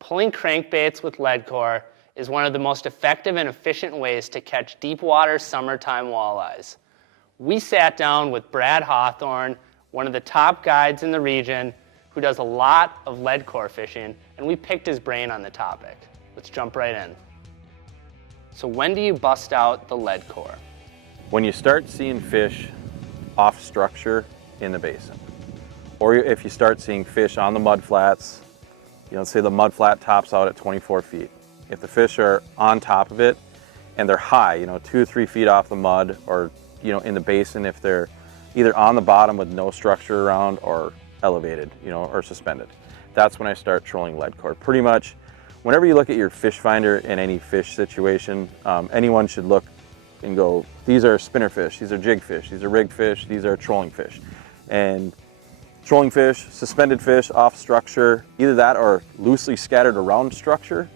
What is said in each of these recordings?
Pulling crankbaits with Leadcore is one of the most effective and efficient ways to catch deepwater summertime walleyes. We sat down with Brad Hawthorne, one of the top guides in the region, who does a lot of Leadcore fishing, and we picked his brain on the topic. Let's jump right in. So when do you bust out the Leadcore? When you start seeing fish off structure in the basin, or if you start seeing fish on the mud flats, say the mud flat tops out at 24 feet. If the fish are on top of it and they're high, 2 or 3 feet off the mud, or in the basin if they're either on the bottom with no structure around or elevated, or suspended. That's when I start trolling Leadcore. Pretty much whenever you look at your fish finder in any fish situation, anyone should look and go, these are spinner fish, these are jig fish, these are rig fish, these are trolling fish. And trolling fish, suspended fish, off structure, either that or loosely scattered around structure,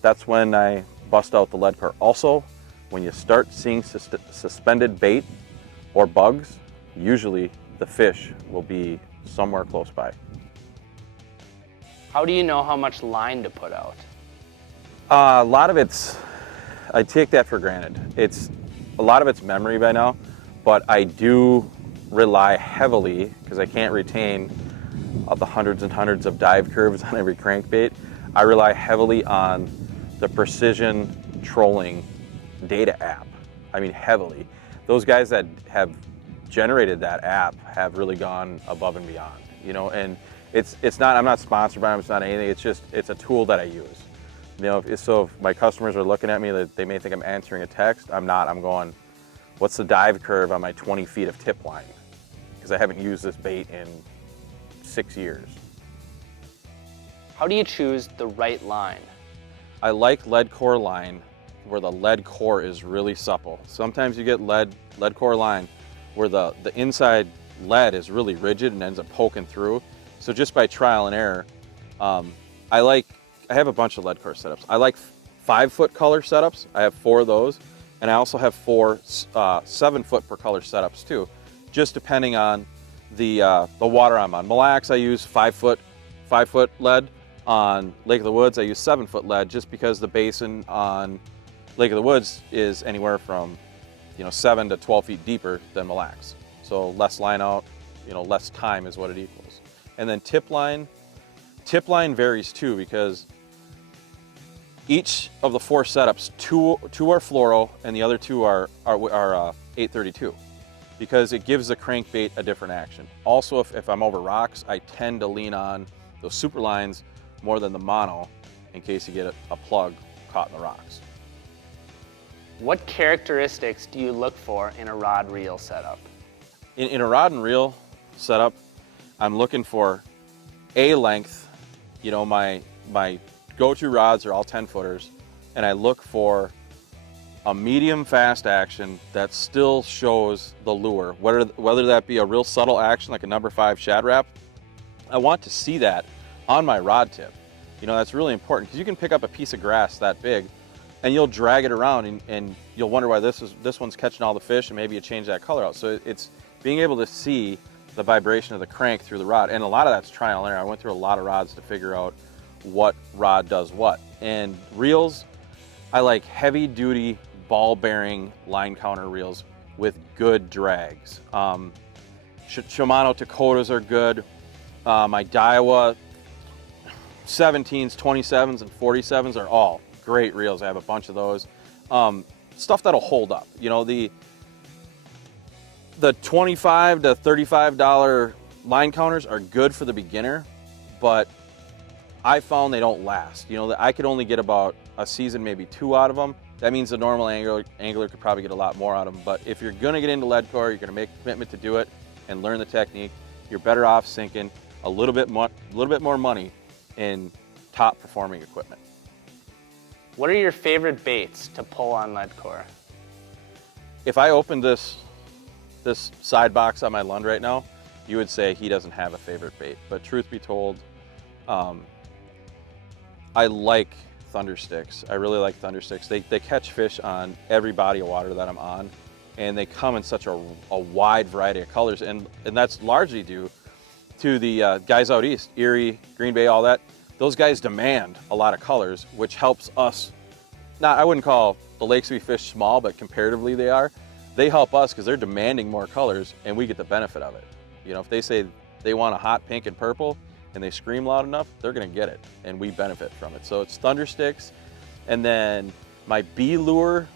that's when I bust out the Leadcore. Also, when you start seeing suspended bait or bugs, usually the fish will be somewhere close by. How do you know how much line to put out? A lot of I take that for granted. A lot of it's memory by now, but I do rely heavily, because I can't retain the hundreds and hundreds of dive curves on every crankbait. I rely heavily on the Precision Trolling data app. I mean, heavily. Those guys that have generated that app have really gone above and beyond, and it's not, I'm not sponsored by them, it's not anything, it's a tool that I use. So if my customers are looking at me, they may think I'm answering a text. I'm not. I'm going, what's the dive curve on my 20 feet of tip line? Because I haven't used this bait in 6 years. How do you choose the right line? I like Leadcore line where the lead core is really supple. Sometimes you get Leadcore line where the inside lead is really rigid and ends up poking through. So just by trial and error, I have a bunch of Leadcore setups. I like 5-foot color setups. I have 4 of those. And I also have 4 7-foot per color setups too, just depending on the water I'm on. Mille Lacs, I use 5-foot lead. On Lake of the Woods, I use 7-foot lead, just because the basin on Lake of the Woods is anywhere from 7 to 12 feet deeper than Mille Lacs. So less line out, less time is what it equals. And then tip line varies too, because each of the 4 setups, two are fluoro and the other 2 are 832, because it gives the crankbait a different action. Also, if I'm over rocks, I tend to lean on those super lines more than the mono, in case you get a plug caught in the rocks. What characteristics do you look for in a rod reel setup? In a rod and reel setup, I'm looking for a length. My go-to rods are all 10-footers, and I look for a medium fast action that still shows the lure, whether that be a real subtle action like a number 5 Shad Rap. I want to see that on my rod tip. That's really important, because you can pick up a piece of grass that big and you'll drag it around and you'll wonder why this one's catching all the fish, and maybe you change that color out. So it's being able to see the vibration of the crank through the rod, and a lot of that's trial and error. I went through a lot of rods to figure out what rod does what. And reels, I like heavy duty ball bearing line counter reels with good drags. Shimano Takotas are good. My Daiwa 17s, 27s, and 47s are all great reels. I have a bunch of those. Stuff that'll hold up. The $25 to $35 line counters are good for the beginner, but I found they don't last. I could only get about a season, maybe 2 out of them. That means the normal angler could probably get a lot more out of them. But if you're gonna get into Leadcore, you're gonna make a commitment to do it and learn the technique, you're better off sinking a little bit more money in top performing equipment. What are your favorite baits to pull on Leadcore? If I opened this side box on my Lund right now, you would say he doesn't have a favorite bait. But truth be told, I like thunder sticks. I really like thunder sticks. They catch fish on every body of water that I'm on, and they come in such a wide variety of colors, and that's largely due to the guys out east, Erie, Green Bay, all that. those guys demand a lot of colors, which helps us. I wouldn't call the lakes we fish small, but comparatively they are. They help us because they're demanding more colors and we get the benefit of it. You know, if they say they want a hot pink and purple and they scream loud enough, they're gonna get it and we benefit from it. So it's thunder sticks. And then my B lure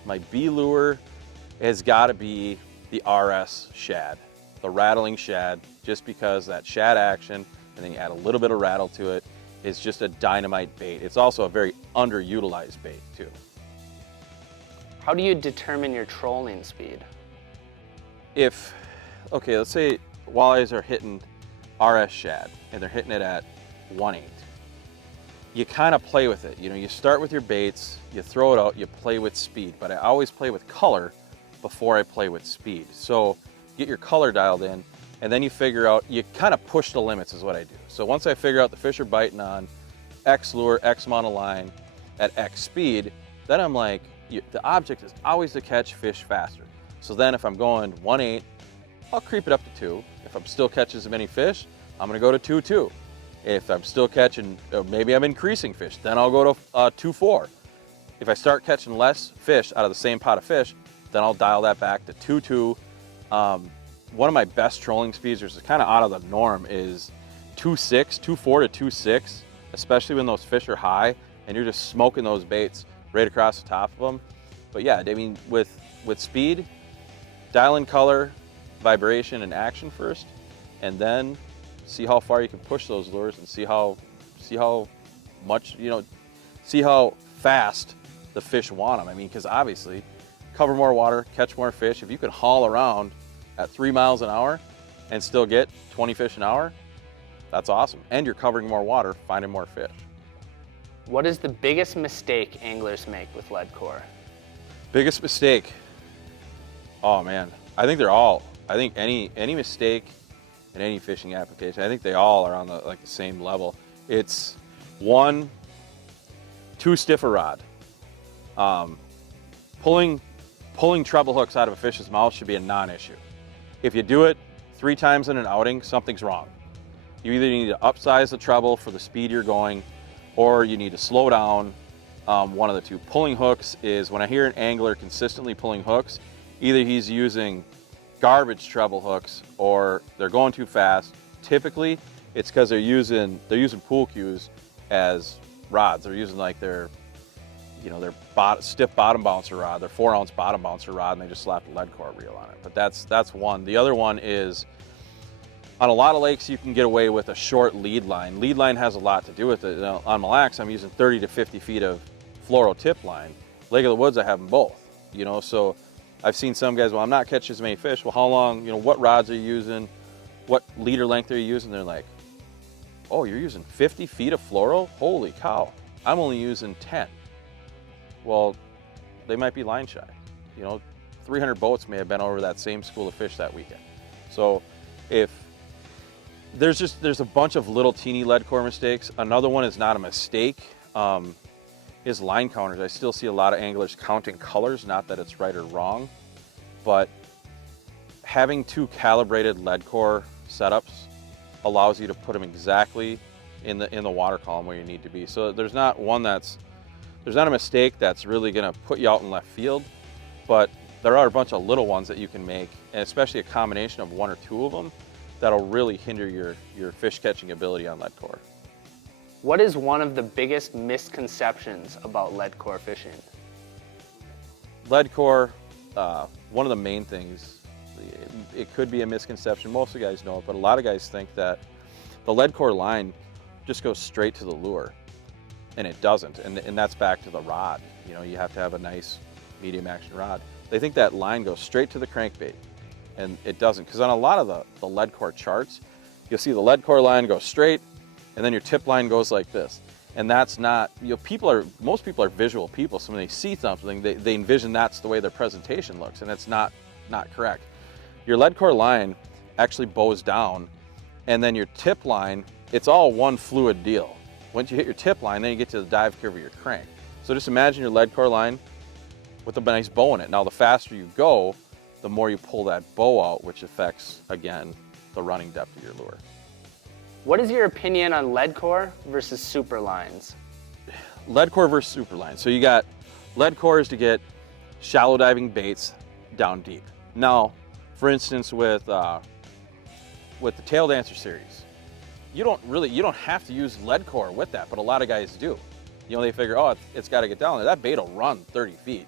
has gotta be the RS shad, the rattling shad, just because that shad action, and then you add a little bit of rattle to it, is just a dynamite bait. It's also a very underutilized bait too. How do you determine your trolling speed? Okay, let's say walleyes are hitting RS shad and they're hitting it at 1/8. You kind of play with it. You know, you start with your baits, you throw it out, you play with speed, but I always play with color before I play with speed. So get your color dialed in, and then you figure out, you kind of push the limits is what I do. So once I figure out the fish are biting on X lure, X amount of line at X speed, then I'm like, the object is always to catch fish faster. So then if I'm going 1/8, I'll creep it up to 2. If I'm still catching as many fish, I'm gonna go to 2.2. If I'm still catching, maybe I'm increasing fish, then I'll go to 2.4. If I start catching less fish out of the same pot of fish, then I'll dial that back to 2.2. One of my best trolling speeds, which is kind of out of the norm, is 2.6, 2.4 to 2.6, especially when those fish are high and you're just smoking those baits right across the top of them. But yeah, I mean, with speed, dial in color, vibration, and action first, and then see how far you can push those lures and see how much, you know, see how fast the fish want them. I mean, because obviously, cover more water, catch more fish. If you can haul around at 3 miles an hour and still get 20 fish an hour, that's awesome. And you're covering more water, finding more fish. What is the biggest mistake anglers make with Leadcore? Biggest mistake? Oh man, I think any mistake in any fishing application, I think they all are on the same level. It's one, too stiff a rod. Pulling treble hooks out of a fish's mouth should be a non-issue. If you do it 3 times in an outing, something's wrong. You either need to upsize the treble for the speed you're going, or you need to slow down. One of the two. Pulling hooks is, when I hear an angler consistently pulling hooks, either he's using garbage treble hooks or they're going too fast. Typically, it's because they're using pool cues as rods. They're using like their stiff bottom bouncer rod, their 4-ounce bottom bouncer rod, and they just slap a Leadcore reel on it. But that's one. The other one is, on a lot of lakes, you can get away with a short lead line. Lead line has a lot to do with it. On Mille Lacs, I'm using 30 to 50 feet of fluoro tip line. Lake of the Woods, I have them both. You know, so I've seen some guys, well, I'm not catching as many fish. Well, how long, what rods are you using? What leader length are you using? They're like, oh, you're using 50 feet of fluoro? Holy cow, I'm only using 10. Well, they might be line shy. 300 boats may have been over that same school of fish that weekend. So if there's a bunch of little teeny Leadcore mistakes. Another one is not a mistake, is line counters. I still see a lot of anglers counting colors, not that it's right or wrong, but having 2 calibrated Leadcore setups allows you to put them exactly in the water column where you need to be. So there's not a mistake that's really gonna put you out in left field, but there are a bunch of little ones that you can make, and especially a combination of 1 or 2 of them, that'll really hinder your fish catching ability on Leadcore. What is one of the biggest misconceptions about Leadcore fishing? Leadcore, one of the main things, it could be a misconception, most of the guys know it, but a lot of guys think that the Leadcore line just goes straight to the lure, and it doesn't, and that's back to the rod. You have to have a nice medium action rod. They think that line goes straight to the crankbait, and it doesn't, because on a lot of the Leadcore charts, you'll see the Leadcore line go straight, and then your tip line goes like this. And that's not, most people are visual people, so when they see something, they envision that's the way their presentation looks, and it's not correct. Your Leadcore line actually bows down, and then your tip line, it's all one fluid deal. Once you hit your tip line, then you get to the dive curve of your crank. So just imagine your Leadcore line with a nice bow in it. Now the faster you go, the more you pull that bow out, which affects, again, the running depth of your lure. What is your opinion on Leadcore versus super lines? Leadcore versus super line. So you got Leadcore is to get shallow diving baits down deep. Now, for instance, with the Tail Dancer series, you don't have to use Leadcore with that, but a lot of guys do. You know, they figure, oh, it's got to get down there. That bait will run 30 feet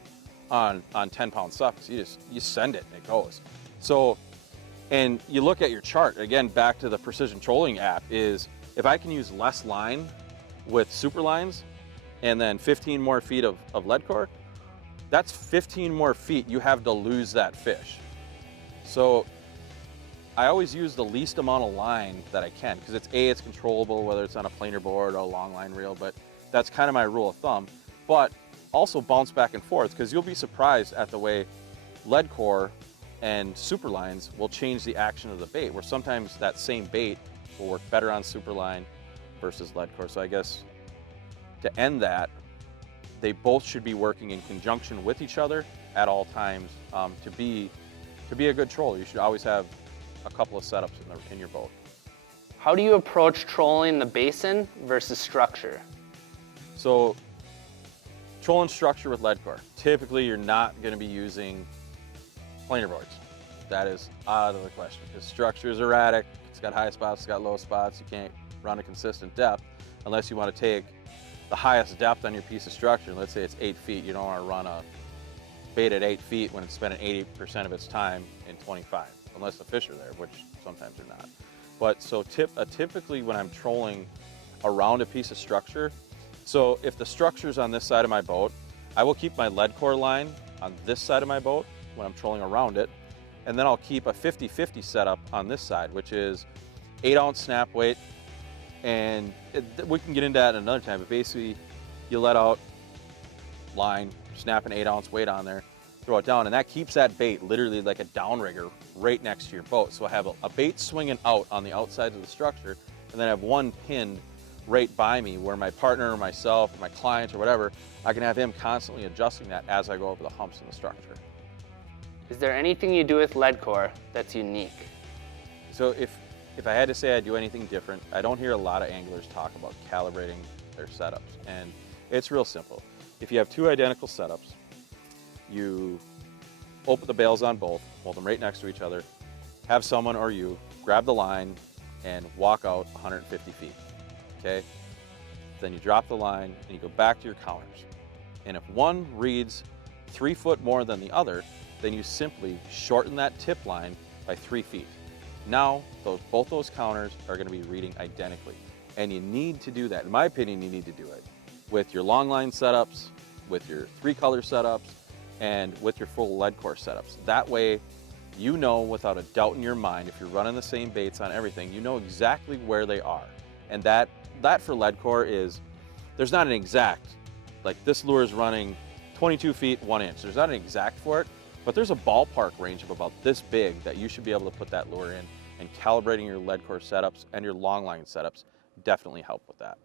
on 10-pound suckers. You send it and it goes. So, and you look at your chart again. Back to the precision trolling app, is if I can use less line with super lines, and then 15 more feet of Leadcore, that's 15 more feet you have to lose that fish. So I always use the least amount of line that I can, because it's controllable, whether it's on a planer board or a long line reel, but that's kind of my rule of thumb. But also bounce back and forth, because you'll be surprised at the way Leadcore and super lines will change the action of the bait, where sometimes that same bait will work better on super line versus Leadcore. So I guess to end that, they both should be working in conjunction with each other at all times. To be a good troller, you should always have a couple of setups in your boat. How do you approach trolling the basin versus structure? So trolling structure with Leadcore, typically you're not going to be using planer boards. That is out of the question, because structure is erratic. It's got high spots, it's got low spots. You can't run a consistent depth unless you want to take the highest depth on your piece of structure. Let's say it's 8 feet. You don't want to run a bait at 8 feet when it's spending 80% of its time in 25, unless the fish are there, which sometimes they're not. But so typically when I'm trolling around a piece of structure, so if the structure's on this side of my boat, I will keep my Leadcore line on this side of my boat when I'm trolling around it, and then I'll keep a 50-50 setup on this side, which is 8-ounce snap weight. And we can get into that another time, but basically you let out line, snap an 8-ounce weight on there, throw it down, and that keeps that bait literally like a downrigger right next to your boat. So I have a bait swinging out on the outside of the structure, and then I have one pinned right by me where my partner or myself or my client or whatever, I can have him constantly adjusting that as I go over the humps in the structure. Is there anything you do with Leadcore that's unique? So if I had to say I do anything different, I don't hear a lot of anglers talk about calibrating their setups. And it's real simple. If you have two identical setups, you open the bails on both, hold them right next to each other, have someone or you grab the line and walk out 150 feet, okay? Then you drop the line and you go back to your counters. And if one reads 3 foot more than the other, then you simply shorten that tip line by 3 feet. Now, both those counters are going to be reading identically. And you need to do that. In my opinion, you need to do it with your long line setups, with your 3-color setups, and with your full Leadcore setups. That way, you know without a doubt in your mind, if you're running the same baits on everything, you know exactly where they are. And that for Leadcore is, there's not an exact, like this lure is running 22 feet, 1 inch. There's not an exact for it, but there's a ballpark range of about this big that you should be able to put that lure in, and calibrating your Leadcore setups and your long line setups definitely help with that.